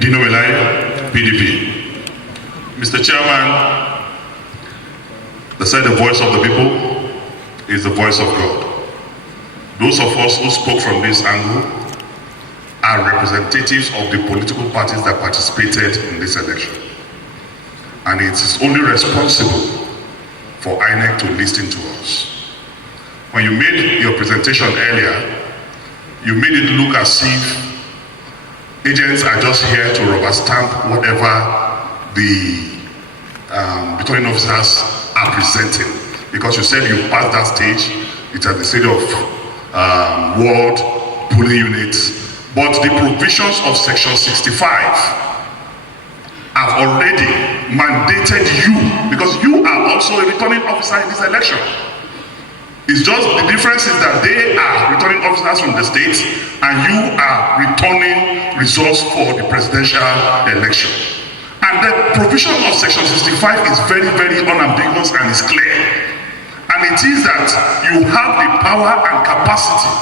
Dino, PDP. Mr. Chairman, they said the voice of the people is the voice of God. Those of us who spoke from this angle are representatives of the political parties that participated in this election. And it is only responsible for INEC to listen to us. When you made your presentation earlier, you made it look as if agents are just here to rubber stamp whatever the returning officers are presenting. Because you said you passed that stage, it's at the stage of ward polling units. But the provisions of Section 65 have already mandated you, because you are also a returning officer in this election. It's just the difference is that they are returning officers from the states and you are returning results for the presidential election. And the provision of Section 65 is very, very unambiguous and is clear. And it is that you have the power and capacity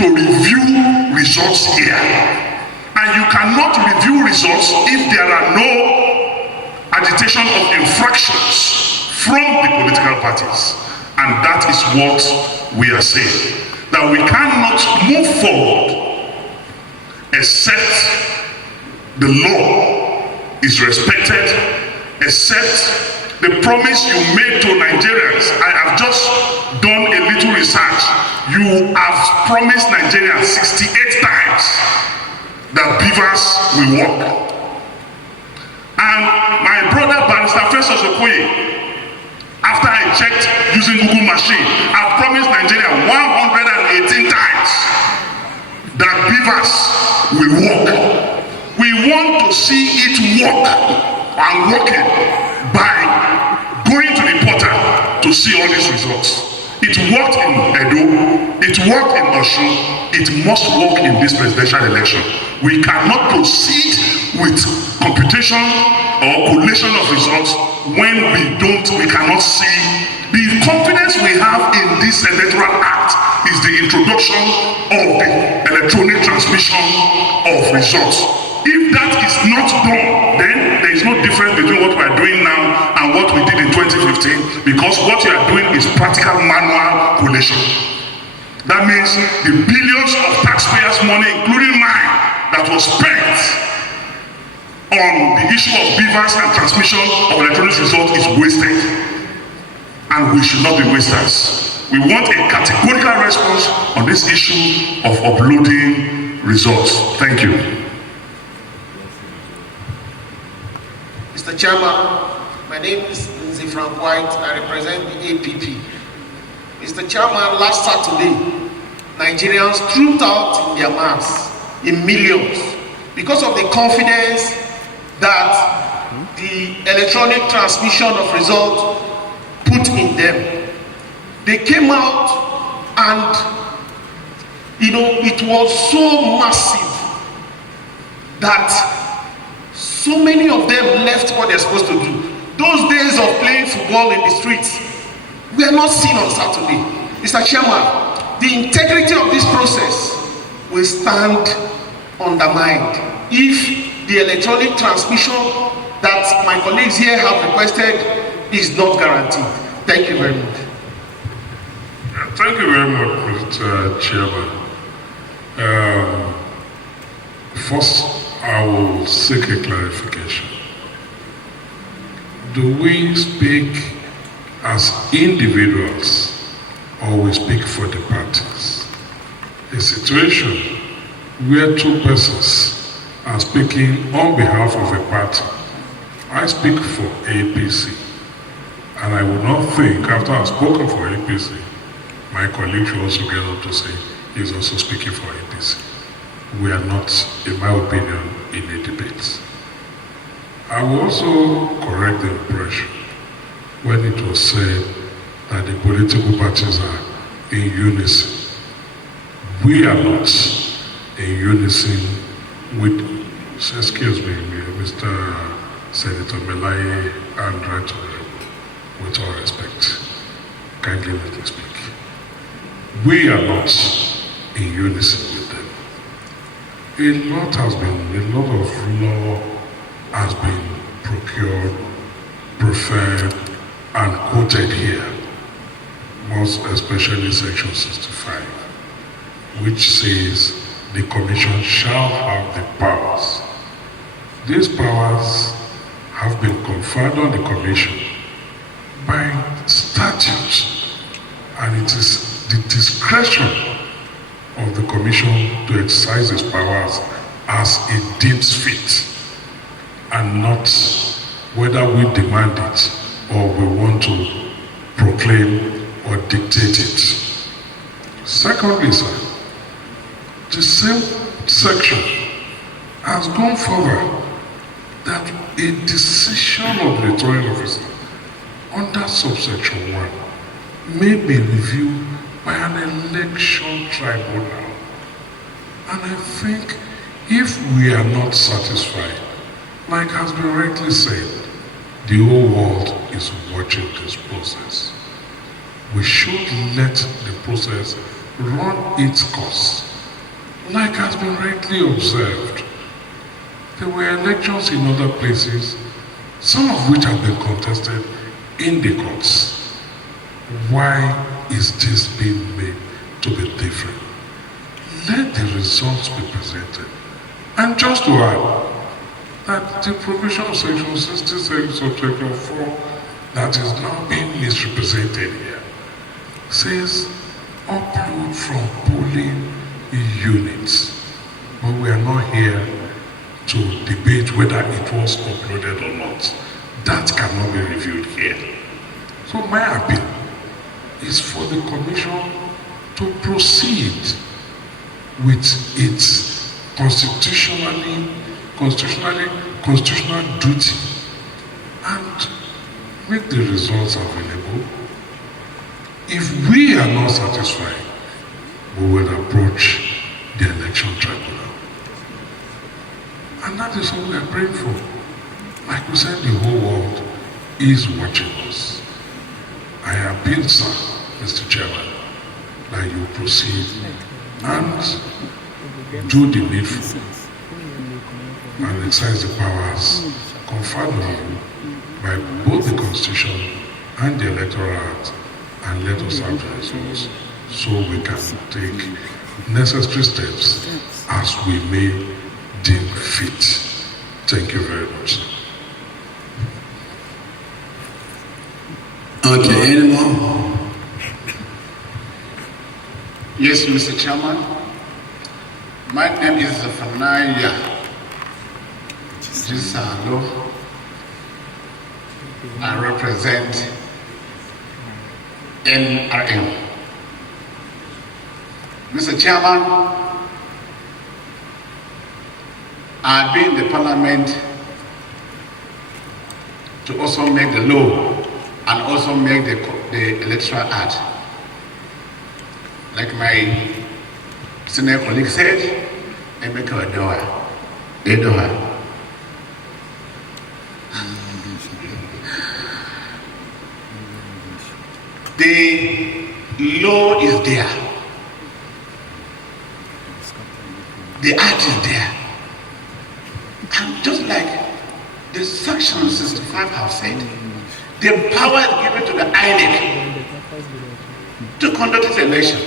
to review results here. And you cannot review results if there are no agitation of infractions from the political parties. And that is what we are saying. That we cannot move forward except the law is respected, except the promise you made to Nigerians. I have just done a little research. You have promised Nigerians 68 times that beavers will work. And my brother Barrister Festus Okoye, after I checked using Google machine, I promised Nigeria 118 times that beavers will work. We want to see it work and working by going to the portal to see all these results. It worked in Edo, it worked in Osun, it must work in this presidential election. We cannot proceed with computation or collation of results when we cannot see. The confidence we have in this electoral act is the introduction of the electronic transmission of results. If that is not done, then there is no difference between what we are doing now and what we did in 2015, because what you are doing is practical manual collation. That means the billions of taxpayers' money, including mine, that was spent on the issue of beavers and transmission of electronic results is wasted. And we should not be wasters. We want a categorical response on this issue of uploading results. Thank you. Mr. Chairman, my name is Nzi Frank White. I represent the APP. Mr. Chairman, last Saturday, Nigerians trooped out in their mass, in millions, because of the confidence that the electronic transmission of results put in them. They came out and, it was so massive that so many of them left what they're supposed to do. Those days of playing football in the streets, we are not seen on Saturday. Mr. Chairman, the integrity of this process will stand undermined if the electronic transmission that my colleagues here have requested is not guaranteed. Thank you very much. Thank you very much, Mr. Chairman. First, I will seek a clarification. Do we speak as individuals or we speak for the parties? A situation where two persons are speaking on behalf of a party. I speak for APC, and I would not think, after I've spoken for APC, my colleague should also get up to say he's also speaking for APC. We are not, in my opinion, in a debate. I will also correct the impression when it was said that the political parties are in unison. We are not in unison with, excuse me, Mr. Senator Melaye and Reto, with all respect. Kindly let me speak. We are not in unison with them. a lot of law has been procured, preferred, and quoted here, most especially Section 65, which says the Commission shall have the powers. These powers have been conferred on the Commission by statute, and it is the discretion of the Commission to exercise its powers as it deems fit, and not whether we demand it or we want to proclaim or dictate it. Secondly, sir, the same section has gone further that a decision of the returning officer under subsection 1 may be reviewed by an election tribunal. And I think if we are not satisfied, like has been rightly said, the whole world is watching this process. We should let the process run its course. Like has been rightly observed, there were elections in other places, some of which have been contested in the courts. Why is this being made to be different? Let the results be presented. And just to add, that the provision of Section 66, subsection 4, that is now being misrepresented here, says upload from polling units. But we are not here to debate whether it was uploaded or not. That cannot be reviewed here. So my appeal is for the Commission to proceed with its constitutional duty and make the results available. If we are not satisfied, we will approach the election tribunal. And that is what we are praying for. Like we said, the whole world is watching us. I appeal, sir, Mr. Chairman, that you proceed and do the needful and exercise the powers conferred on you by both the Constitution and the Electoral Act, and let us have the results so we can take necessary steps as we may deem fit. Thank you very much. Okay, any more? Yes, Mr. Chairman. My name is Fanaya Gisalo. I represent NRM. Mr. Chairman, I've been in the Parliament to also make the law and also make the Electoral Act. Like my senior colleague said, they make a door. They do her. The law is there. The act is there. And just like the section 65 have said, the power is given to the INEC to conduct this election.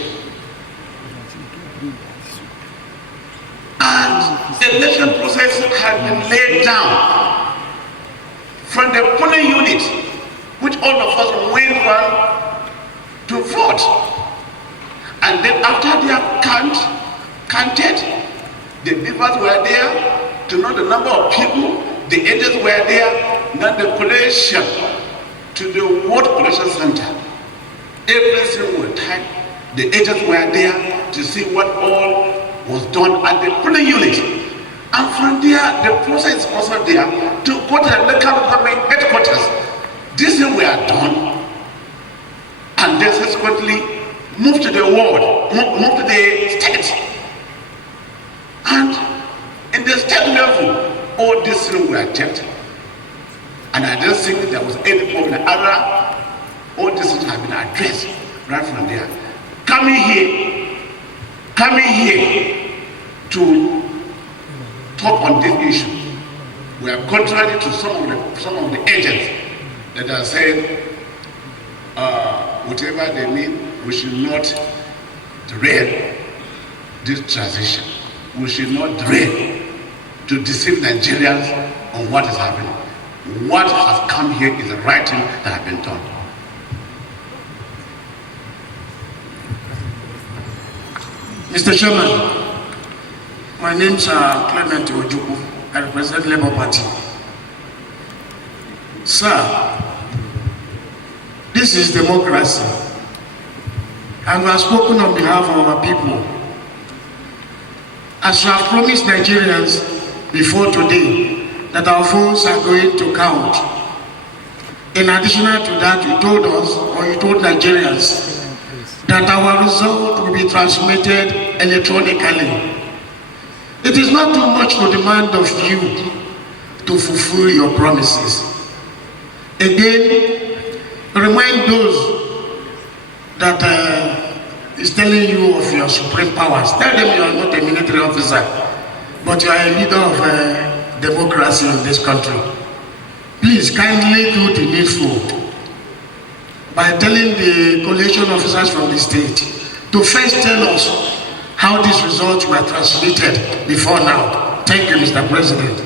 And the election process has been laid down from the polling unit, which all of us went from to vote. And then after they have counted, the beavers were there to know the number of people, the agents were there, then the collation to the vote collection center. Every single time, the agents were there to see what all was done at the polling unit. And from there, the process is also there to go to the local government headquarters. This thing were done, and then subsequently move to the ward, move to the state. And in the state level, all these things were checked. And I don't think there was any problem. All these things have been addressed right from there. Coming here to talk on this issue. We are contrary to some of the agents that are saying whatever they mean, we should not derail this transition. We should not derail to deceive Nigerians on what is happening. What has come here is the right thing that has been done. Mr. Chairman, my name is Clement Ojukwu. I represent Labour Party. Sir, this is democracy, and we have spoken on behalf of our people. As you have promised Nigerians before today that our votes are going to count, in addition to that, you told us, or you told Nigerians, that our result will be transmitted electronically. It is not too much to demand of you to fulfill your promises. Again, remind those that is telling you of your supreme powers. Tell them you are not a military officer, but you are a leader of democracy in this country. Please kindly do the needful by telling the collation officers from the state to first tell us how these results were transmitted before now. Thank you, Mr. President.